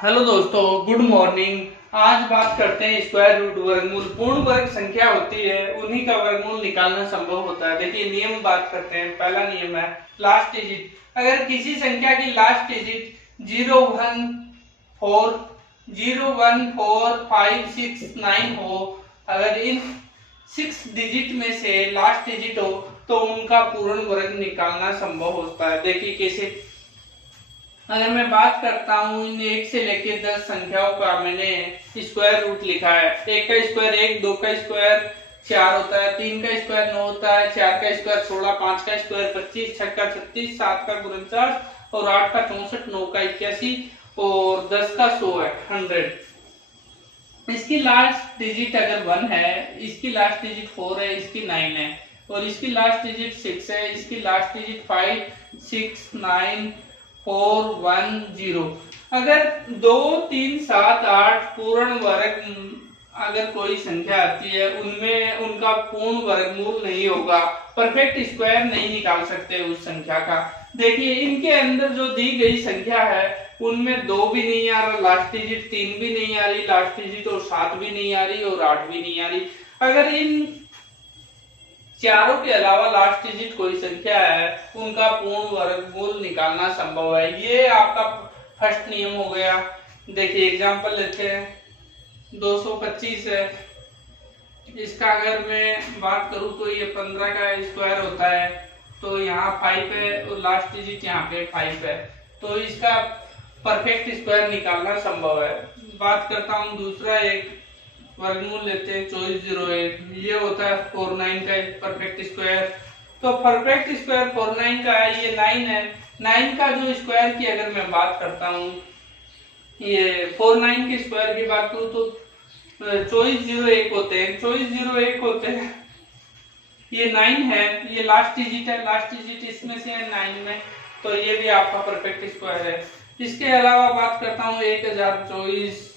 Hello दोस्तों, good morning. आज बात करते हैं स्क्वायर रूट वर्गमूल। पूर्ण वर्ग संख्या होती है, उन्हीं का वर्गमूल निकालना संभव होता है। देखिए नियम बात करते हैं। पहला नियम है लास्ट डिजिट। अगर किसी संख्या की लास्ट डिजिट 0 1 4 0 1 4 5 6 9 हो, अगर इन 6 डिजिट में से लास्ट डिजिट हो तो उनका पूर्ण वर्ग निकालना संभव होता है। देखिए कैसे। अगर मैं बात करता हूँ इन 1 से लेके 10 संख्याओं का, मैंने स्क्वायर रूट लिखा है। 1 का स्क्वायर 1, 2 का स्क्वायर 4 होता है, 3 का स्क्वायर 9 होता है, 4 का स्क्वायर 16, 5 का स्क्वायर 25, 6 का 36, 7 का 49 और 8 का 64, 9 का 81 और 10 का 100 है 100। इसकी लास्ट डिजिट अगर 1 है, इसकी लास्ट डिजिट 4 है, इसकी 9 है और इसकी लास्ट डिजिट 6 है, इसकी लास्ट डिजिट 5 6 9 4 1 0। अगर 2 3 7 8 पूर्ण वर्ग अगर कोई संख्या आती है, उनमें उनका पूर्ण वर्गमूल नहीं होगा, परफेक्ट स्क्वायर नहीं निकाल सकते उस संख्या का। देखिए इनके अंदर जो दी गई संख्या है उनमें 2 भी नहीं आ रहा, लास्ट डिजिट 3 भी नहीं आ रही, लास्ट डिजिट और 7 भी नहीं आ रही और 8 भी नहीं आ रही। अगर इन चारों के अलावा लास्ट डिजिट कोई संख्या है, उनका पूर्ण वर्गमूल निकालना संभव है। ये आपका फर्स्ट नियम हो गया। देखिए एग्जांपल लेते हैं। 225 है, इसका अगर मैं बात करूं तो ये 15 का स्क्वायर होता है, तो यहाँ 5 है और लास्ट डिजिट यहाँ पे 5 है, तो इसका परफेक्ट स्क्वायर निकालना संभव है। बात करता हूँ दूसरा एक वर्गमूल लेते हैं 2401। ये होता है 49 का परफेक्ट स्क्वायर। तो परफेक्ट स्क्वायर 49 का है, ये 9 है। 9 का जो स्क्वायर की अगर मैं बात करता हूँ, ये 49 के स्क्वायर की बात करूँ तो 2401 होते हैं, 2401 होते हैं। ये 9 है, ये लास्ट डिजिट है, लास्ट डिजिट इसमें से है 9 में, तो ये भी आपका परफेक्ट स्क्वायर है। इसके अलावा बात करता हूँ 1024।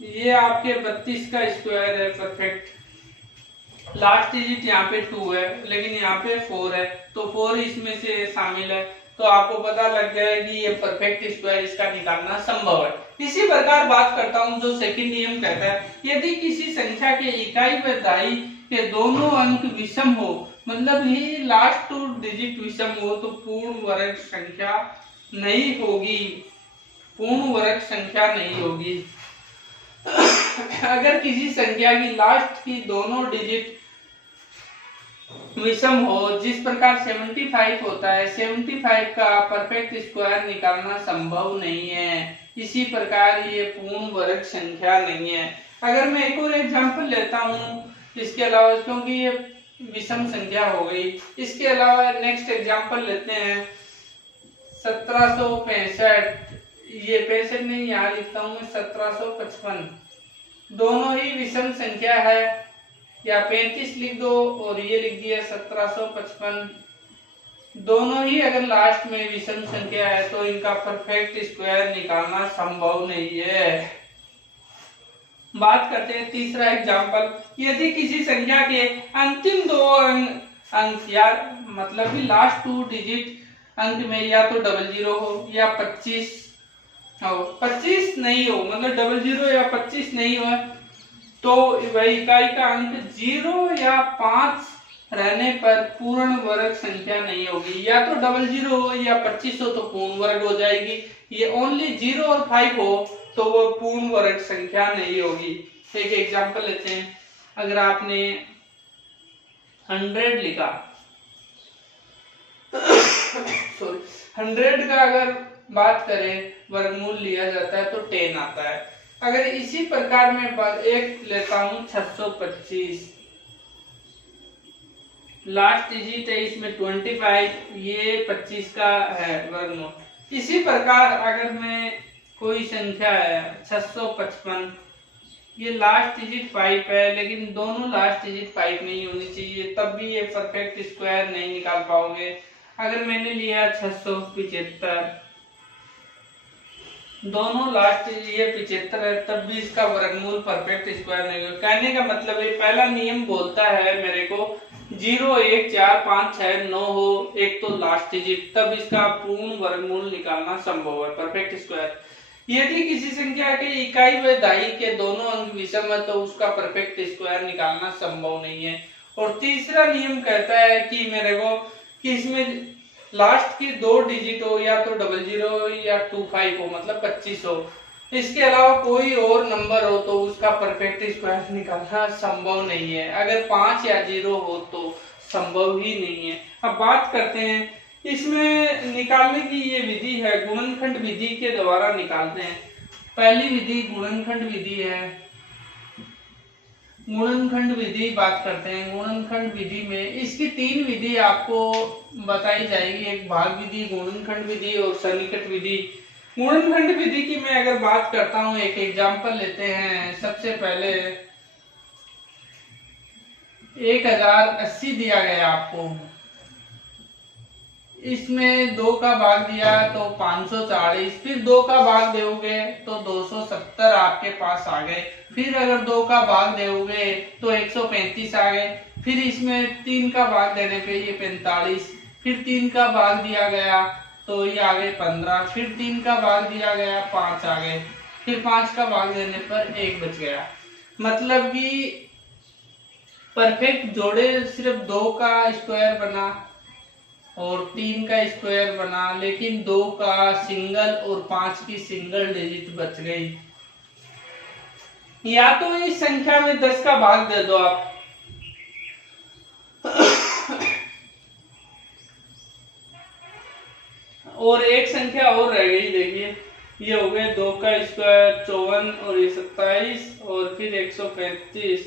ये आपके 32 का स्क्वायर है परफेक्ट। लास्ट डिजिट यहाँ पे 2 है लेकिन यहाँ पे 4 है, तो 4 इसमें से शामिल है, तो आपको पता लग गया है कि ये परफेक्ट स्क्वायर इसका निकालना संभव है। इसी प्रकार बात करता हूँ जो सेकंड नियम कहता है, यदि किसी संख्या के इकाई व दहाई के दोनों अंक विषम हो, मतलब ही लास्ट 2 डिजिट विषम हो, तो पूर्ण वर्ग संख्या नहीं होगी, पूर्ण वर्ग संख्या नहीं होगी। अगर किसी संख्या की लास्ट की दोनों डिजिट विषम हो, जिस प्रकार 75 होता है, 75 का परफेक्ट स्क्वायर निकालना संभव नहीं है। इसी प्रकार ये पूर्ण वर्ग संख्या नहीं है। अगर मैं एक और एग्जांपल लेता हूँ इसके अलावा, क्योंकि ये विषम संख्या हो गई, इसके अलावा नेक्स्ट एग्जांपल लेते हैं 1765। ये 65 नहीं, यहाँ लिखता हूँ 1755। दोनों ही विषम संख्या है, या 35 लिख दो और ये लिख दिया 1755। दोनों ही अगर लास्ट में विषम संख्या है तो इनका परफेक्ट स्क्वायर निकालना संभव नहीं है। बात करते हैं तीसरा एग्जांपल। यदि किसी संख्या के अंतिम 2 अंक या मतलब कि लास्ट 2 डिजिट अंक में या तो 00 हो या 25 हो, 25 नहीं हो, मतलब 00 या 25 नहीं हो, तो वही इकाई का अंक 0 या 5 रहने पर पूर्ण वर्ग संख्या नहीं होगी। या तो 00 हो या 25 हो तो पूर्ण वर्ग हो जाएगी। ये ओनली 0 और 5 हो तो वो पूर्ण वर्ग संख्या नहीं होगी। एक एग्जांपल लेते हैं। अगर आपने 100 लिखा सॉरी 100 का अगर बात करें वर्गमूल लिया जाता है तो 10 आता है। अगर इसी प्रकार मैं एक लेता हूं 625, लास्ट डिजिट है इसमें 25, ये 25 का है वर्गमूल। इसी प्रकार अगर मैं कोई संख्या है 655, ये लास्ट डिजिट 5 है लेकिन दोनों लास्ट डिजिट 5 नहीं होनी चाहिए, तब भी ये परफेक्ट स्क्वायर नहीं निकाल पाओगे। अगर मैंने लिया 675, दोनों लास्ट ये 75 है, तब भी इसका वर्गमूल परफेक्ट स्क्वायर नहीं होगा। कहने का मतलब है पहला नियम बोलता है मेरे को 0 1 4 5 6 9 हो एक तो लास्ट डिजिट, तब इसका पूर्ण वर्गमूल निकालना संभव है, परफेक्ट स्क्वायर। यदि किसी संख्या के इकाई व दहाई के दोनों अंक विषम है तो उसका परफेक्ट स्क्वायर निकालना संभव नहीं है। और तीसरा नियम कहता है कि मेरे को कि इसमें लास्ट की 2 डिजिट हो या तो 00 या 25 हो, मतलब 25 हो, इसके अलावा कोई और नंबर हो तो उसका परफेक्ट स्क्वायर निकालना संभव नहीं है। अगर 5 या 0 हो तो संभव ही नहीं है। अब बात करते हैं इसमें निकालने की ये विधि है, गुणनखंड विधि के द्वारा निकालते हैं। पहली विधि गुणनखंड विधि है। गुणनखंड विधि बात करते हैं। गुणनखंड विधि में इसकी 3 विधि आपको बताई जाएगी, एक भाग विधि, गुणनखंड विधि और सन्निकट विधि। गुणनखंड विधि की मैं अगर बात करता हूं, एक एग्जांपल लेते हैं। सबसे पहले 1080 दिया गया आपको, इसमें 2 का भाग दिया तो 540, फिर 2 का भाग दोगे तो 270 आपके पास आ गए, फिर अगर 2 का भाग दोगे तो 135 आ गए, फिर इसमें 3 का भाग देने पे ये 45, फिर 3 का भाग दिया गया तो ये आ गए 15, फिर 3 का भाग दिया गया 5 आ गए, फिर 5 का भाग देने पर 1 बच गया। मतलब कि परफेक्ट जोड़े सिर्फ 2 का स्क्वायर बना और 3 का स्क्वायर बना, लेकिन 2 का सिंगल और 5 की सिंगल डिजिट बच गई। या तो इस संख्या में 10 का भाग दे दो आप और एक संख्या और रह गई, देखिए ये हो गए 2 का स्क्वायर 54 और ये 27 और फिर 135।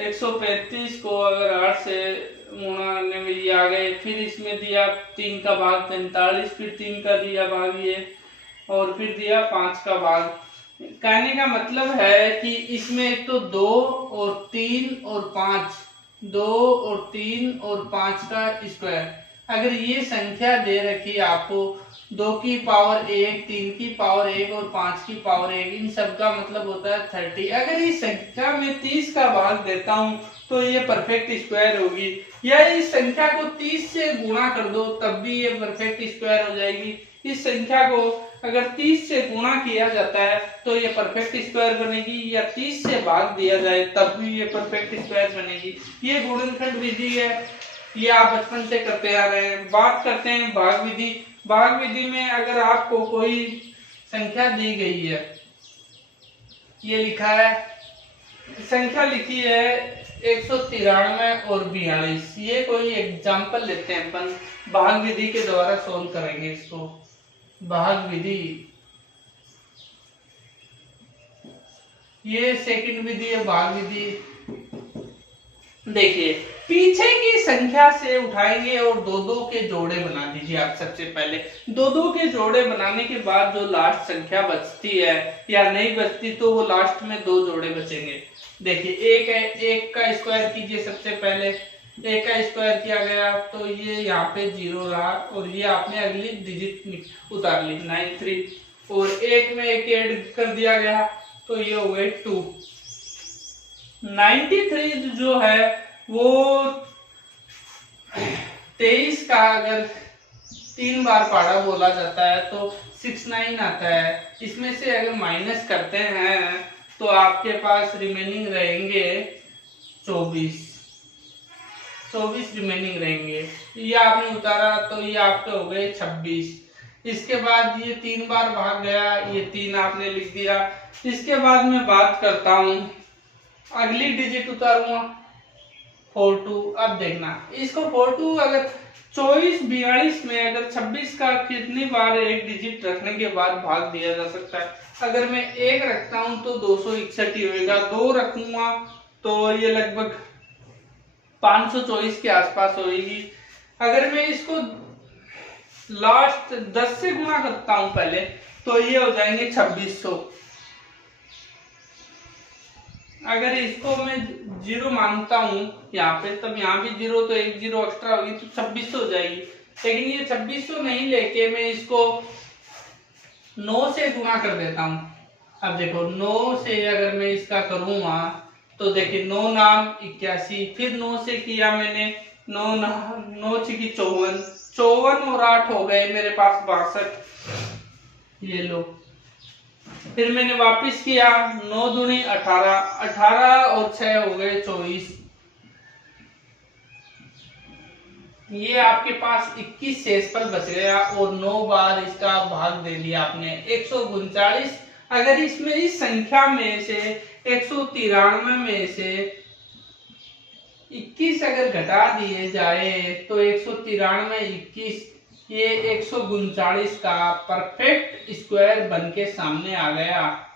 135 को अगर 8 से गुणा करने में ये आ गए, फिर इसमें दिया 3 का भाग 45, फिर 3 का दिया भाग ये और फिर दिया 5 का भाग। कहने का मतलब है कि इसमें एक तो 2 और 3 और 5, 2 और 3 और 5 का स्क्वायर, अगर ये संख्या दे रखी आपको 2 की पावर 1, 3 की पावर 1 और 5 की पावर 1, इन सब का मतलब होता है 30। अगर इस संख्या में 30 का भाग देता हूं तो ये परफेक्ट स्क्वायर होगी, या इस संख्या को 30 से गुणा कर दो तब भी ये परफेक्ट स्क्वायर हो जाएगी। इस संख्या को अगर 30 से गुणा किया जाता है तो ये परफेक्ट स्क्वायर बनेगी, या 30 से भाग दिया जाए तब भी ये परफेक्ट स्क्वायर बनेगी। ये गुणनखंड विधि है, ये आप बचपन से करते आ रहे हैं। बात करते हैं भाग विधि। भाग विधि में अगर आपको कोई संख्या दी गई है, ये लिखा है, संख्या लिखी है 193 और 42, ये कोई एग्जांपल लेते हैं अपन, भाग विधि के द्वारा सोल्व करेंगे इसको। भाग विधि, ये सेकंड विधि है भाग विधि। देखिए पीछे की संख्या से उठाएंगे और 2-2 के जोड़े बना दीजिए आप। सबसे पहले 2-2 के जोड़े बनाने के बाद जो लास्ट संख्या बचती है या नहीं बचती तो वो लास्ट में 2 जोड़े बचेंगे। देखिए एक है, 1 का स्क्वायर कीजिए। सबसे पहले 1 का स्क्वायर किया गया तो ये यहाँ पे 0 रहा और ये आपने अगली डिजिट उतार ली 93, और 1 में 1 ऐड कर दिया गया तो ये हो गए 2। 93 जो है वो 23 का अगर 3 बार पहाड़ा बोला जाता है तो 69 आता है। इसमें से अगर माइनस करते हैं तो आपके पास रिमेनिंग रहेंगे 24 रिमेनिंग रहेंगे। ये आपने उतारा तो ये आपके हो गए 26। इसके बाद ये 3 बार भाग गया, ये 3 आपने लिख दिया। इसके बाद मैं बात करता हूं, अगली डिजिट उतारूंगा 42। अब देखना इसको 42 अगर 24-42 में अगर 26 का कितनी बार एक डिजिट रखने के बाद भाग दिया जा सकता है। अगर मैं 1 रखता हूं तो 261 ही होगा, 2 रखूंगा तो ये लगभग 524 के आसपास होगी। अगर मैं इसको लास्ट 10 से गुणा करता हूं पहले तो ये हो जाएंगे 2600। अगर इसको मैं 0 मानता हूं यहाँ पे, तब यहाँ भी 0 तो एक 0 एक्स्ट्रा होगी तो 2600 हो जाएगी। लेकिन ये 2600 नहीं लेके मैं इसको 9 से गुणा कर देता हूं। अब देखो 9 से अगर मैं इसका करूंगा तो देखिए 9 नाम 81, फिर 9 से किया मैंने 9 9 की 54 और 8 हो गए मेरे पास 62। ये लो, फिर मैंने वापस किया, 9 दूनी 18, 18 और 6 हो गए 24। ये आपके पास 21 शेषफल बच गया और 9 बार इसका भाग दे दिया आपने 139। अगर इसमें इस संख्या में से 193 में से 21 अगर घटा दिए जाए तो 193 21, ये 139 का परफेक्ट स्क्वायर बनके सामने आ गया।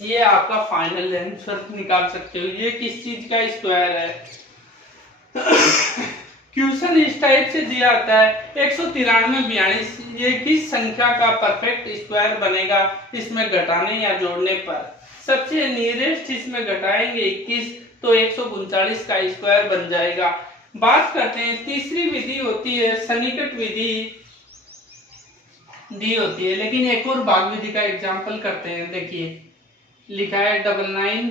ये आपका फाइनल आंसर निकाल सकते हो। ये किस चीज का स्क्वायर है? क्वेश्चन इस टाइप से दिया आता है 193 ये किस संख्या का परफेक्ट स्क्वायर बनेगा इसमें घटाने या जोड़ने पर। सबसे नियरेस्ट इसमें घटाएंगे 21 तो 139 का स्क्वायर बन जाएगा। बात करते हैं तीसरी विधि होती है सन्निकट विधि दी होती है, लेकिन एक और भाग विधि का एग्जांपल करते हैं। देखिए लिखा है 99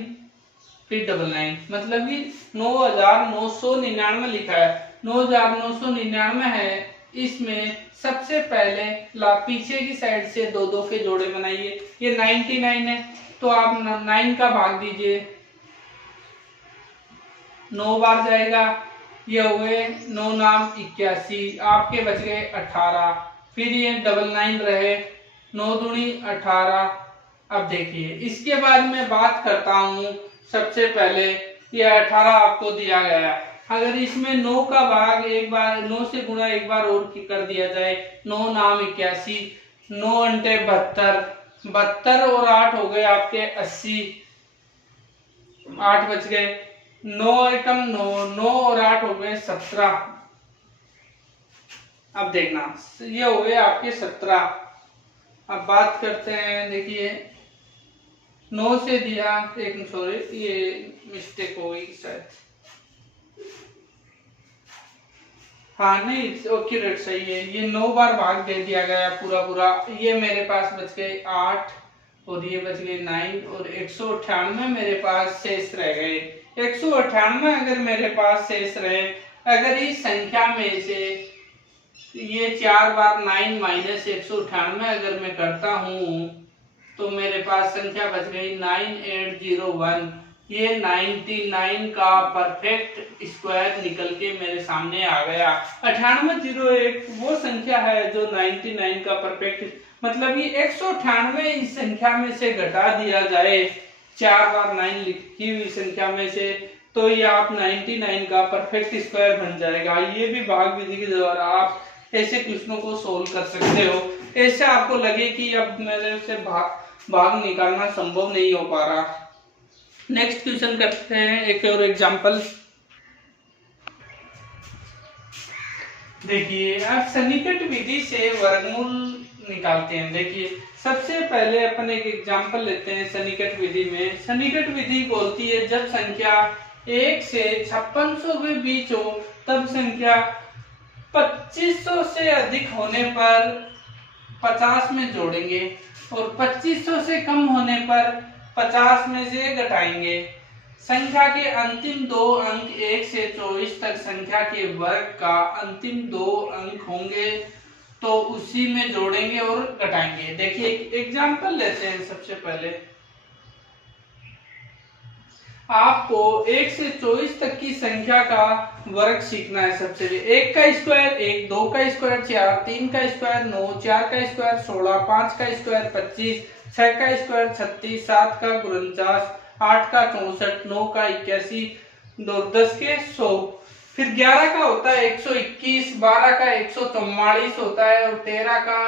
फिर 99, मतलब कि 9999 लिखा है, 9999 है। इसमें सबसे पहले पीछे की साइड से दो दो के जोड़े बनाइए। ये 99 है तो आप 9 का भाग दीजिए, 9 बार जाएगा, ये हो गए 9 नाम 81, आपके बच गए 18। फिर ये 99 रहे, 9 दूनी 18। अब देखिए इसके बाद मैं बात करता हूं, सबसे पहले ये 18 आपको दिया गया, अगर इसमें 9 का भाग एक बार 9 से गुणा एक बार और कर दिया जाए, 9 नाम 81, 9 अंटे 72, 72 और 8 हो गए आपके 80, 8 बच गए, 9 एकम 9, 9 और 8 हो गए 17। अब देखना ये हो गए आपके 17। अब बात करते हैं, देखिए 9 से दिया, एक सॉरी ये मिस्टेक हो गई शायद, हाँ नहीं एक्यूरेट सही है, ये 9 बार भाग दे दिया गया पूरा। ये मेरे पास बच गए 8 और ये बच गए 9 और 198 मेरे पास शेष रह गए। 198 अगर मेरे पास शेष रहे, अगर इस संख्या में से ये 4 बार 9 माइनस 198 अगर मैं करता हूं तो मेरे पास संख्या बच गई 9801। ये 99 का परफेक्ट स्क्वायर निकल के मेरे सामने आ गया। 9801 वो संख्या है जो 99 का परफेक्ट, मतलब ये 198 इस संख्या में से घटा दिया जाए 4 बार 9 लिखी हुई संख्या में से, तो ये आप 99 का परफेक्ट स्क्वायर बन जाएगा। ये भी भाग विधि के द्वारा आप ऐसे क्वेश्चनों को सोल्व कर सकते हो। ऐसे आपको लगे कि अब मेरे से भाग निकालना संभव नहीं हो पा रहा। नेक्स्ट क्वेश्चन करते हैं एक और एग्जांपल। देखिए अब सन्निकट विधि से वर्गमूल निकालते हैं। देखिए सबसे पहले अपन एक एग्जांपल लेते हैं सन्निकट विधि में। सन्निकट विधि बोलती है जब संख्या 1 से 5600 के बीच हो तब संख्या 2500 से अधिक होने पर 50 में जोड़ेंगे और 2500 से कम होने पर 50 में से घटाएंगे। संख्या के अंतिम 2 अंक 1 से 24 तक संख्या के वर्ग का अंतिम 2 अंक होंगे तो उसी में जोड़ेंगे और घटाएंगे। देखिए एग्जांपल लेते हैं। सबसे पहले आपको 1 से 24 तक की संख्या का वर्ग सीखना है। सबसे पहले 1 का स्क्वायर 1, 2 का स्क्वायर 4, 3 का स्क्वायर 9, 4 का स्क्वायर 16, 5 का स्क्वायर 25, 6 का स्क्वायर 36, 7 का 49, 8 का 64, 9 का 81, 10 के 100, फिर 11 का होता है 121, 12 का 144 होता है और 13 का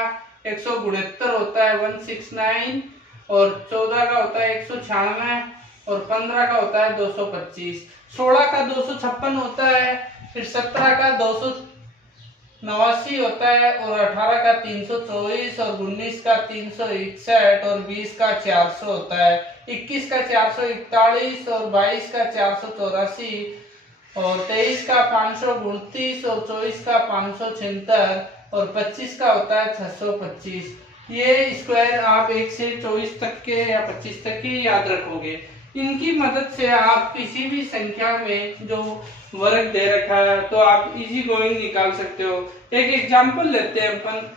169 होता है 169 और 14 का होता है 196 और 15 का होता है 225, 16 का 256 होता है, फिर 17 का 289 होता है और 18 का 324 और 19 का 361 और 20 का 400 होता है, 21 का 441 और 22 का 484 और 23 का 539 और 24 का 576 और 25 का होता है 625। ये स्क्वायर आप 1 से 24 तक के या 25 तक के याद रखोगे। इनकी मदद से आप किसी भी संख्या में जो वर्ग दे रखा है तो आप इजी गोइंग निकाल सकते हो। एक एग्जांपल लेते हैं अपन।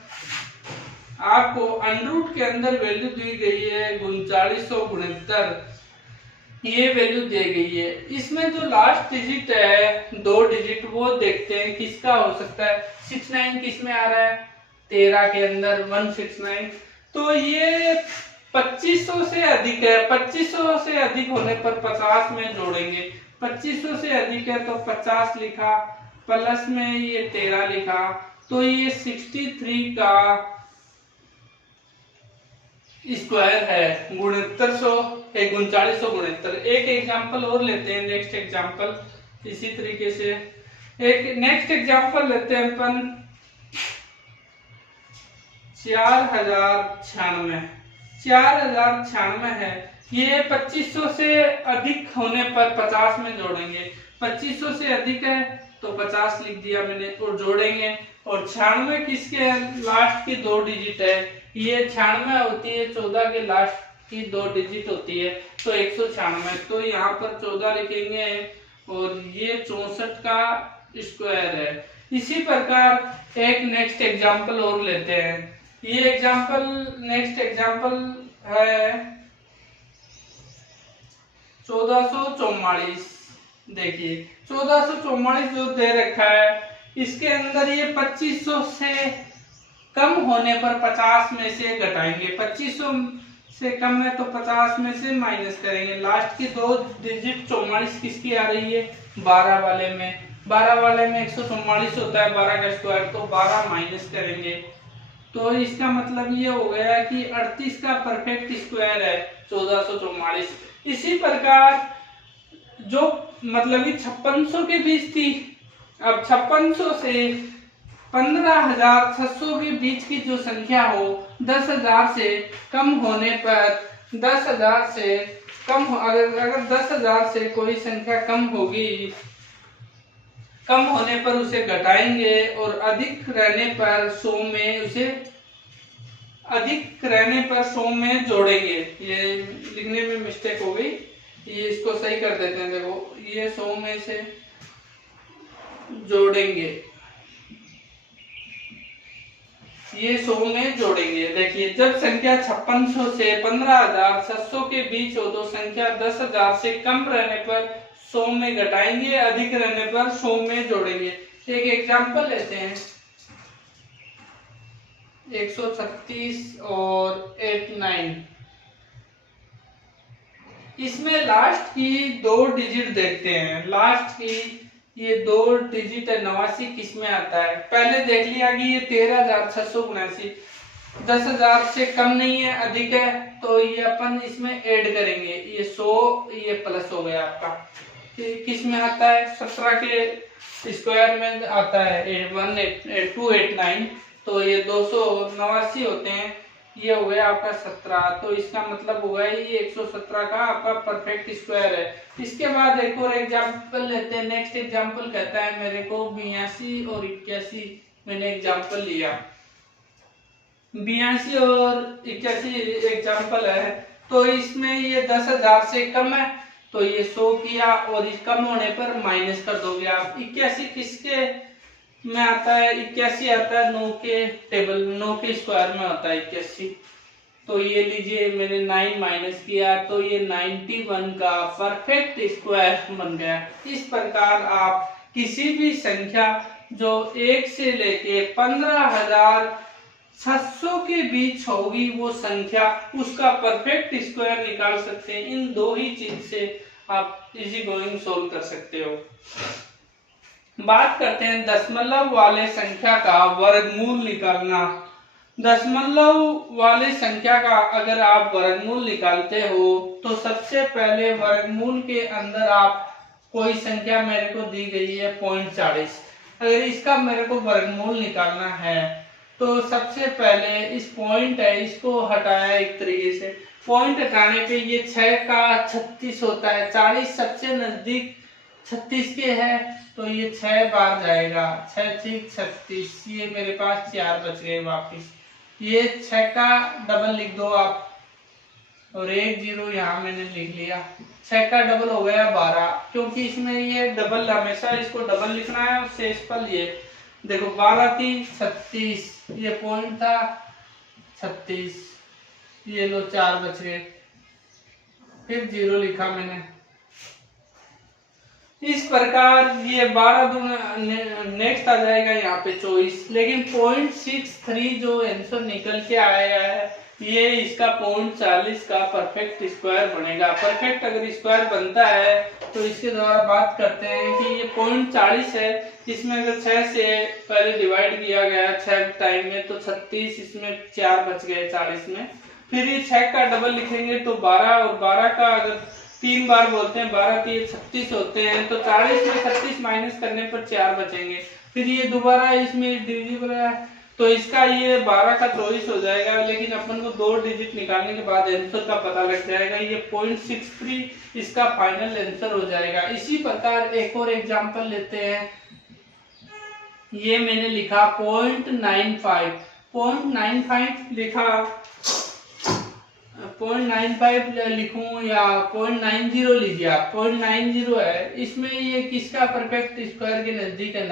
आपको अंडरूट के अंदर वैल्यू दी गई है 3969, ये वैल्यू दी गई है। इसमें जो लास्ट डिजिट है 2 डिजिट वो देखते हैं किसका हो सकता है। 69 किस में आ रहा है, 13 के अंदर 169, तो ये 2500 से अधिक है। 2500 से अधिक होने पर 50 में जोड़ेंगे, 2500 से अधिक है तो 50 लिखा, प्लस में ये 13 लिखा, तो ये 63 का स्क्वायर है 3969। एक एग्जांपल और लेते हैं, नेक्स्ट एग्जांपल इसी तरीके से एक नेक्स्ट एग्जांपल लेते हैं अपन 4096 है। ये 2500 से अधिक होने पर 50 में जोड़ेंगे, 2500 से अधिक है तो 50 लिख दिया मैंने और जोड़ेंगे। और 96 किसके लास्ट की 2 डिजिट है, ये 96 होती है 14 के लास्ट की 2 डिजिट होती है, तो 196, तो यहाँ पर 14 लिखेंगे और ये 64 का स्क्वायर है। इसी प्रकार एक नेक्स्ट एग्जांपल और लेते हैं। ये एग्जांपल नेक्स्ट एग्जांपल है 1444। देखिए 1444 जो दे रखा है, इसके अंदर ये 2500 से कम होने पर 50 में से घटाएंगे, 2500 से कम है तो 50 में से माइनस करेंगे। लास्ट की 2 डिजिट 44 किसकी आ रही है, 12 वाले में। 12 वाले में 144 होता है 12 का स्क्वायर, तो 12 माइनस करेंगे, तो इसका मतलब ये हो गया कि 38 का परफेक्ट स्क्वायर है 1444। इसी प्रकार जो मतलब कि 5600 के बीच थी, अब 5600 से 15600 के बीच की जो संख्या हो 10,000 से कम होने पर 10,000 से कम अगर 10,000 से कोई संख्या कम होगी, कम होने पर उसे घटाएंगे और अधिक रहने पर 100 में उसे अधिक रहने पर 100 में जोड़ेंगे। ये लिखने में मिस्टेक हो गई, ये इसको सही कर देते हैं। देखो ये 100 में से जोड़ेंगे, ये 100 में जोड़ेंगे। देखिए जब संख्या 5600 से 15700 के बीच हो तो संख्या 10,000 से कम रहने पर 100 में घटाएंगे, अधिक रहने पर 100 में जोड़ेंगे। एक एग्जांपल लेते हैं 136 और 89। इसमें लास्ट की 2 डिजिट देखते हैं। लास्ट की ये 2 डिजिट है 89 किस में आता है, पहले देख लिया कि ये 13,679, 10,000 से कम नहीं है अधिक है, तो ये अपन इसमें ऐड करेंगे, ये 100 ये प्लस हो गया आपका। किस में आता है, 17 के स्क्वायर में आता है 289, तो ये 289 होते हैं, ये हो गया आपका 17, तो इसका मतलब होगा ये 117 का आपका परफेक्ट स्क्वायर है। इसके बाद एक और एग्जांपल लेते हैं। नेक्स्ट एग्जांपल कहता है मेरे को 82 और 81, मैंने एग्जांपल लिया 82 और 81 एग्जांपल है, तो इसमें ये 10,000 से कम है तो ये 100 किया और इस कम होने पर माइनस कर दोगे आप। 81 किसके में आता है, 81 आता है 9 के टेबल, 9 के स्क्वायर में आता है 81, तो ये लीजिए मैंने 9 माइनस किया तो ये 91 का परफेक्ट स्क्वायर बन गया। इस प्रकार आप किसी भी संख्या जो 1 से लेके 15,600 के बीच होगी वो संख्या, उसका परफेक्ट स्क्वायर निकाल सकते हैं। इन 2 ही चीज से आप इजी गोइंग सोल्व कर सकते हो। बात करते हैं दशमलव वाले संख्या का वर्गमूल निकालना। दशमलव वाले संख्या का अगर आप वर्गमूल निकालते हो तो सबसे पहले वर्गमूल के अंदर आप कोई संख्या मेरे को दी गई है 0.40, अगर इसका मेरे को वर्गमूल निकालना है तो सबसे पहले इस पॉइंट है इसको हटाया एक तरीके से। पॉइंट हटाने पे ये 6 का 36 होता है, 40 सबसे नजदीक 36 के है तो ये 6 बार जाएगा, 6 36, ये मेरे पास 4 बच गए वापिस। ये 6 का डबल लिख दो आप और 1 0 यहाँ मैंने लिख लिया, 6 का डबल हो गया 12, क्योंकि इसमें ये डबल हमेशा इसको डबल लिखना है और शेष पर ये देखो 12 3 36, ये पॉइंट था 36, ये लो 4 बच गए, फिर 0 लिखा मैंने। इस प्रकार ये 12 नेक्स्ट आ जाएगा यहाँ पे 24, लेकिन 0.63 जो आंसर निकल के आया है ये इसका 0.40 का परफेक्ट स्क्वायर बनेगा। परफेक्ट अगर स्क्वायर बनता है तो इसके द्वारा बात करते हैं कि ये 0.40 है, इसमें अगर 6 से पहले डिवाइड किया गया 6 टाइम में तो 36, इसमें 4 बच गए 40 में। फिर ये 6 का डबल लिखेंगे तो 12, और 12 का अगर 3 बार बोलते हैं 12 के 36 होते हैं, तो 40 में 36 माइनस करने पर 4 बचेंगे। फिर ये दोबारा इसमें डिविजिबल है तो इसका ये 12 का 24 हो जाएगा, लेकिन अपन को 2 डिजिट निकालने के बाद आंसर का पता लग जाएगा, ये 0.63 इसका फाइनल आंसर हो जाएगा। इसी प्रकार एक और एग्जांपल लेते हैं। ये मैंने लिखा 0.95, 0.95 लिखा, 0.95 लिखूं या 0.90 लीजिए आप, 0.90 है, इसमें ये किसका परफेक्ट स्क्वायर के नजदीक है?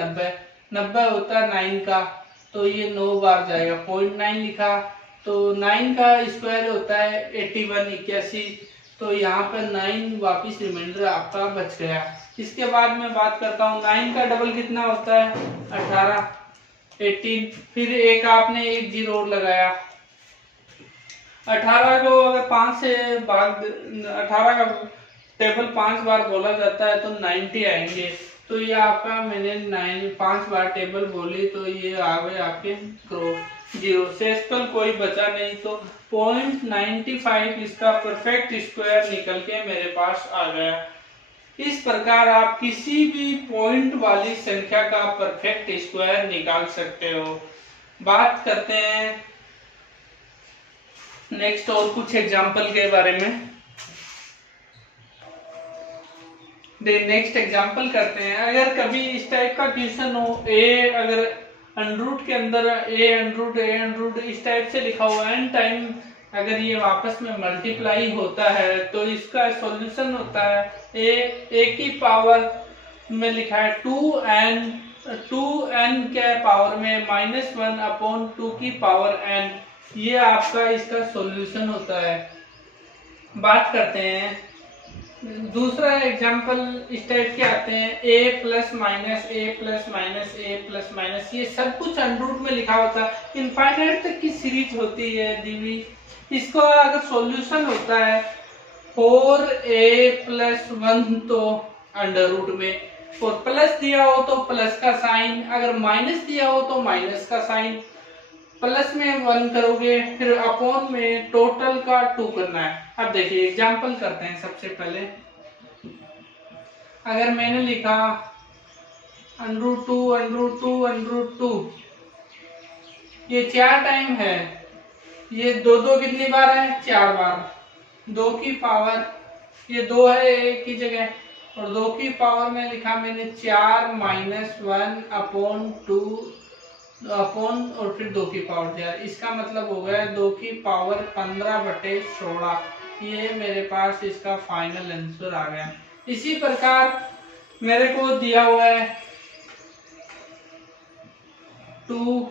90 होता है 9 का, तो ये 9 बार जाएगा। 0.9 लिखा तो 9 का स्क्वायर होता है 81, तो यहाँ पर 9 वापिस रिमाइंडर आपका बच गया। इसके बाद मैं बात करता हूँ 9 का डबल कितना होता है? 18, 18, फिर एक आपने एक 0 और लगाया। 18 को अगर 5 से भाग, 18 का टेबल 5 बार बोला जाता है तो 90 आएंगे। तो ये आपका मैंने 5 बार टेबल बोली तो ये आ गए आपके 0 से कोई बचा नहीं, तो 0.95 इसका परफेक्ट स्क्वायर निकल के मेरे पास आ गया। इस प्रकार आप किसी भी पॉइंट वाली संख्या का परफेक्ट स्क्वायर निकाल सकते हो। बात करते हैं नेक्स्ट और कुछ एग्जाम्पल के बारे में। नेक्स्ट एग्जाम्पल करते हैं। अगर कभी इस टाइप का क्वेश्चन हो, अगर अंडरूट के अंदर ए अंडरूट इस टाइप से लिखा हुआ एन टाइम, अगर ये आपस में मल्टीप्लाई होता है तो इसका सॉल्यूशन होता है ए की पावर में लिखा है 2n के पावर में -1/2 की पावर n, ये आपका इसका सॉल्यूशन होता है। बात करते हैं दूसरा एग्जांपल, इस टाइप के आते हैं a प्लस माइनस, ये सब कुछ अंडरूट में लिखा होता है। इनफाइनाइट तक की सीरीज होती है दी हुई। इसको अगर सॉल्यूशन होता है 4a + 1 तो अंडररूट में, और प्लस दिया हो तो प्लस का साइन, अगर माइनस दिया हो तो माइनस का साइन, प्लस में 1 करोगे, फिर अपॉन में टोटल का 2 करना है। अब देखिए एग्जांपल करते हैं। सबसे पहले अगर मैंने लिखा √2 ये 4 टाइम है, ये 2 कितनी बार है? 4 बार। 2 की पावर, ये 2 है एक की जगह, और 2 की पावर में लिखा मैंने 4 - 1/2 अपॉन और फिर 2 की पावर 4, इसका मतलब हो गया 2 की पावर 15/16। ये मेरे पास इसका फाइनल आंसर आ गया। इसी प्रकार मेरे को दिया हुआ है 2,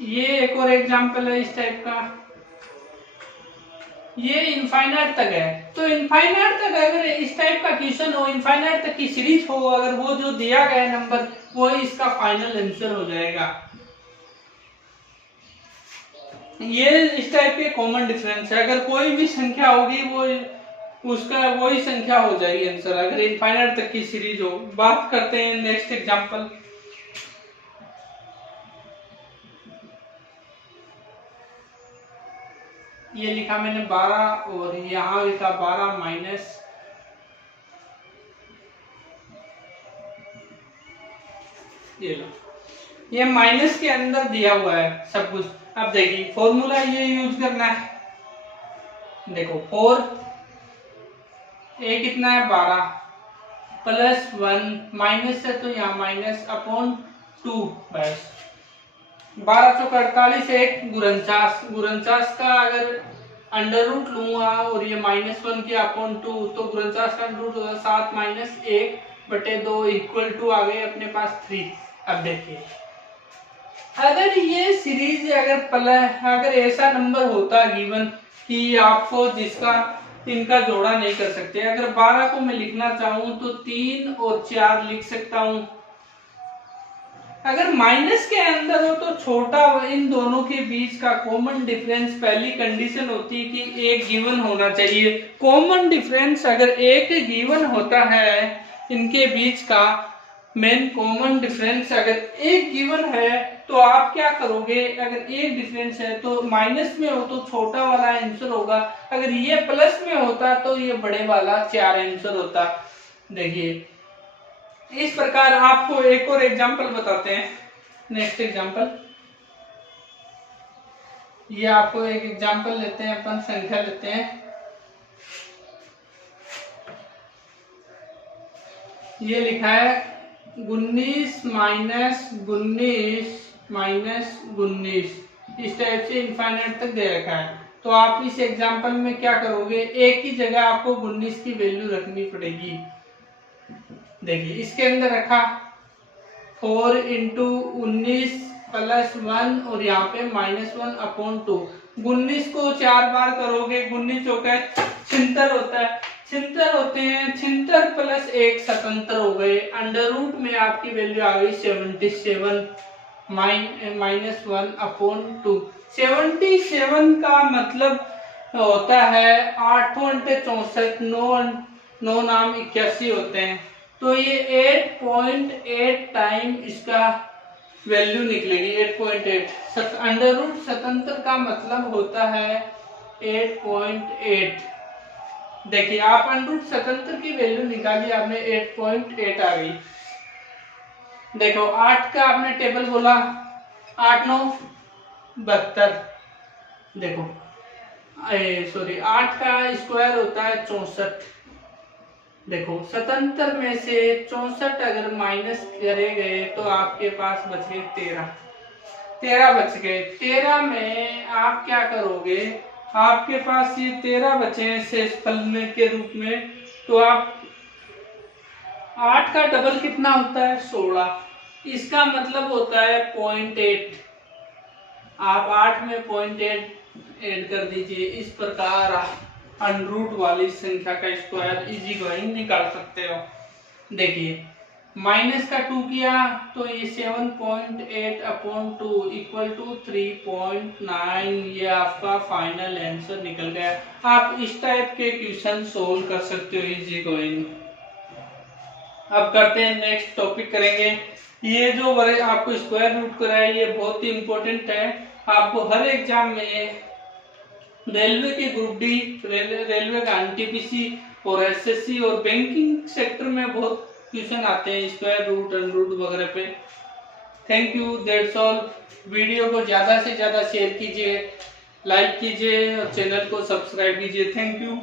ये एक और एग्जांपल है इस टाइप का। ये इनफाइनाइट तक है, तो इनफाइनाइट तक अगर इस टाइप का क्वेश्चन हो, इनफाइनाइट तक की सीरीज हो, अगर वो जो दिया गया नंबर वो इसका फाइनल आंसर हो जाएगा। ये इस टाइप के कॉमन डिफरेंस है। अगर कोई भी संख्या होगी वो उसका वही संख्या हो जाएगी आंसर, अगर इनफाइनाइट तक की सीरीज हो। बात करते हैं नेक्स्ट एग्जांपल। ये लिखा मैंने 12 और यहाँ लिखा 12 माइनस, ये लो, ये माइनस के अंदर दिया हुआ है सब कुछ। अब देखिए फॉर्मूला ये यूज करना है। देखो 4 कितना है 12 प्लस 1 माइनस है तो यहाँ माइनस अपॉन 2, बस 12 × 48, 1 49 का अगर अंडर रूट लूंगा और ये -1 के अपॉन 2 तो 49 का अंडर रूट होगा 7 - 1/2 = आ गए अपने पास 3। अब देखिए अगर ये सीरीज अगर ऐसा नंबर होता गिवन कि आपको जिसका इनका जोड़ा नहीं कर सकते, अगर 12 को मैं लिखना चाहूं तो 3 और 4 लिख सकता हूं। अगर माइनस के अंदर हो तो छोटा इन दोनों के बीच का कॉमन डिफरेंस, पहली कंडीशन होती है कि एक गिवन होना चाहिए। कॉमन डिफरेंस अगर एक गिवन होता है, इनके बीच का मेन कॉमन डिफरेंस अगर एक गिवन है तो आप क्या करोगे, अगर एक डिफरेंस है तो माइनस में हो तो छोटा वाला आंसर होगा, अगर ये प्लस में होता तो ये बड़े वाला 4 आंसर होता। देखिए इस प्रकार आपको एक और एग्जांपल बताते हैं। नेक्स्ट एग्जांपल, ये आपको एक एग्जांपल लेते हैं, अपन संख्या लेते हैं। ये लिखा है 19 माइनस 19 इस टाइप से इनफाइनाइट तक दे रखा है। तो आप इस एग्जांपल में क्या करोगे, एक ही जगह आपको 19 की वैल्यू रखनी पड़ेगी। देखिए इसके अंदर रखा 4 इंटू 19 प्लस 1 और यहाँ पे -1/2। 19 को 4 बार करोगे, 19 चौके 76 होता है, 76 होते हैं, 76 प्लस 1 77 हो गए। अंडर रूट में आपकी वैल्यू आ गई 77 -1/2। 77 का मतलब होता है 8 64, 9 नाम 81 होते हैं। तो ये 8.8 टाइम इसका वैल्यू निकलेगी, 8.8। अंडर रूट 77 का मतलब होता है 8.8। देखिए आप अंडर रूट 77 की वैल्यू निकाली आपने, 8.8 आ गई। देखो 8 का आपने टेबल बोला, 8 9 72। देखो 8 का स्क्वायर होता है 64। देखो 77 में से 64 अगर माइनस करे गए तो आपके पास बच गए 13 बच गए। 13 में आप क्या करोगे, आपके पास ये 13 बचे हैं शेषफल में के रूप में। तो आप 8 का डबल कितना होता है 16, इसका मतलब होता है 0.8। आप 8 में 0.8 ऐड कर दीजिए। इस प्रकार आप अनरूट वाली संख्या का स्क्वायर इजी गोइंग निकाल सकते हो। देखिए माइनस का 2 किया तो ये 7.8/2 इक्वल टू 3.9। ये आपका फाइनल आंसर निकल गया। आप इस टाइप के क्वेश्चन सोल्व कर सकते हो इजी गोइंग। अब करते हैं नेक्स्ट टॉपिक करेंगे। ये जो आपको स्क्वायर रूट करा है ये बहुत ही इंपॉर्टेंट है। आपको हर एग्जाम में रेलवे के ग्रुप डी, रेलवे का एनटीपीसी और एसएससी और बैंकिंग सेक्टर में बहुत क्वेश्चन आते हैं स्क्वायर रूट, अनरूट वगैरह पे। Thank you, that's all. Video को ज्यादा से ज्यादा शेयर कीजिए, लाइक कीजिए और चैनल को सब्सक्राइब कीजिए। Thank you.